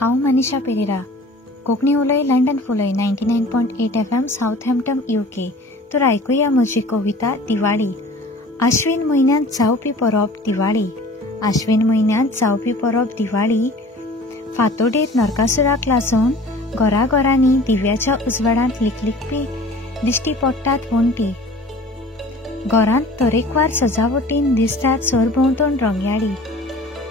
हांव मनीषा पेरेरा. कोंकणी उलय London फुलय 99.8 FM Southampton UK. तर ऐकूया म्हजी कविता दिवाळी. आश्विन म्हयन्यांत जावपी परब दिवाळी. आश्विन म्हयन्यांत जावपी परब दिवाळी. फांतोडेर नरकासुराक लासून घराघरांनी दिव्याच्या उजवाडांत लिकलिकपी दिश्टी पडटात वण्टी. घरांत तरेकवार सजावटीन दिसतात सरभोंवतण रंगयाळी.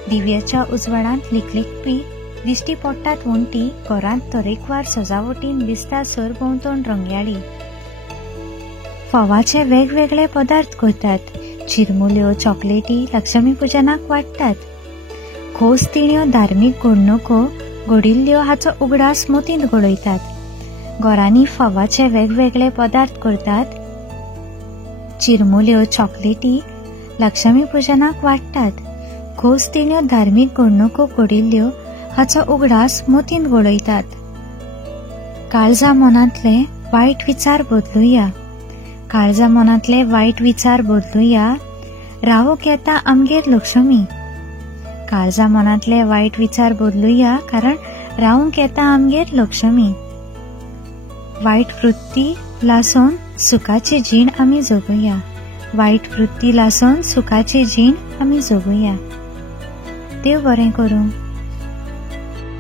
दिव्याच्या उजवाडांत लिकलिकपी दिश्टी पडटात वण्टी. घरांत तरेकवार सजावटीन दिसतात सरभोंवतण रंगयाळी. फोवाचे वेगवेगळे पदार्थ करतात. चिरमुल्यो चॉकलेटी लक्ष्मी पुजनाक वाडटात. खोस तिण्यो धार्मीक घडणुको घडिल्ल्यो हाचो उगडास मोतीन घडयतात. घरांनी फोवाचे वेगवेगळे पदार्थ करतात. चिरमुल्यो चॉकलेटी लक्ष्मी पुजनाक वाडटात. खोस तिण्यो धार्मीक घडणुको घडिल्ल्यो हाचो उगडास मोतीन घडयतात. काळजा मनांतले वायट विचार बदलुया. काळजा मनांतले वायट विचार बदलुया. रावूंक येता आमगेर लक्ष्मी. काळजा मनांतले वायट विचार बदलुया कारण रावूंक येता आमगेर लक्ष्मी. वायट वृत्ती लासून सुखाची जीण आमी जगुया. वायट वृत्ती लासून सुखाची जीण आमी जगुया. देव बरें करूं.